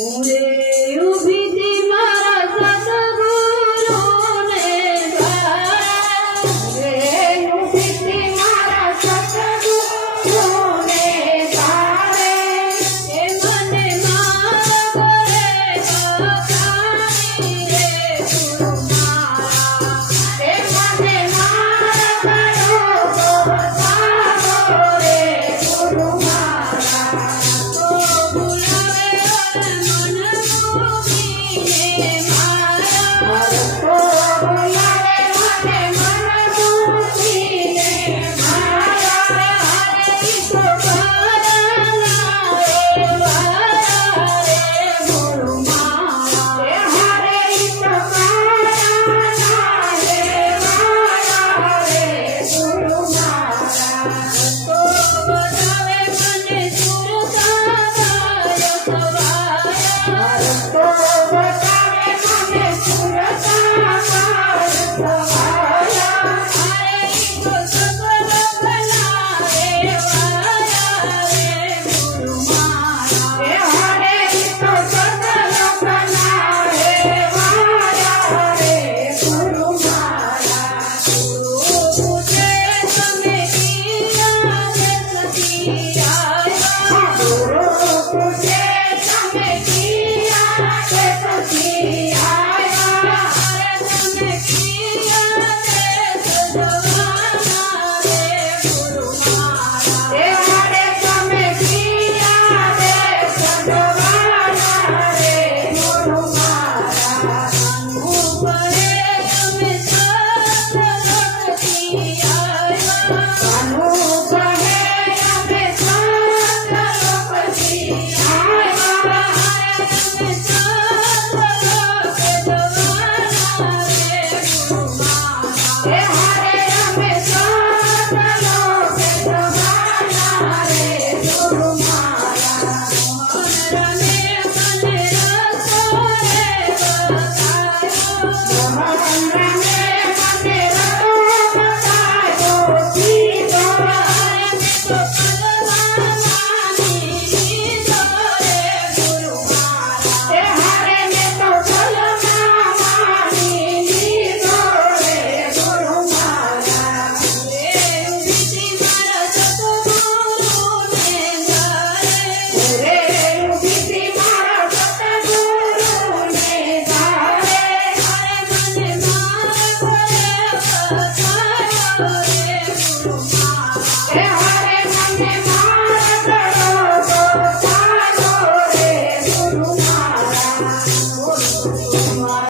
Ooh. Oh.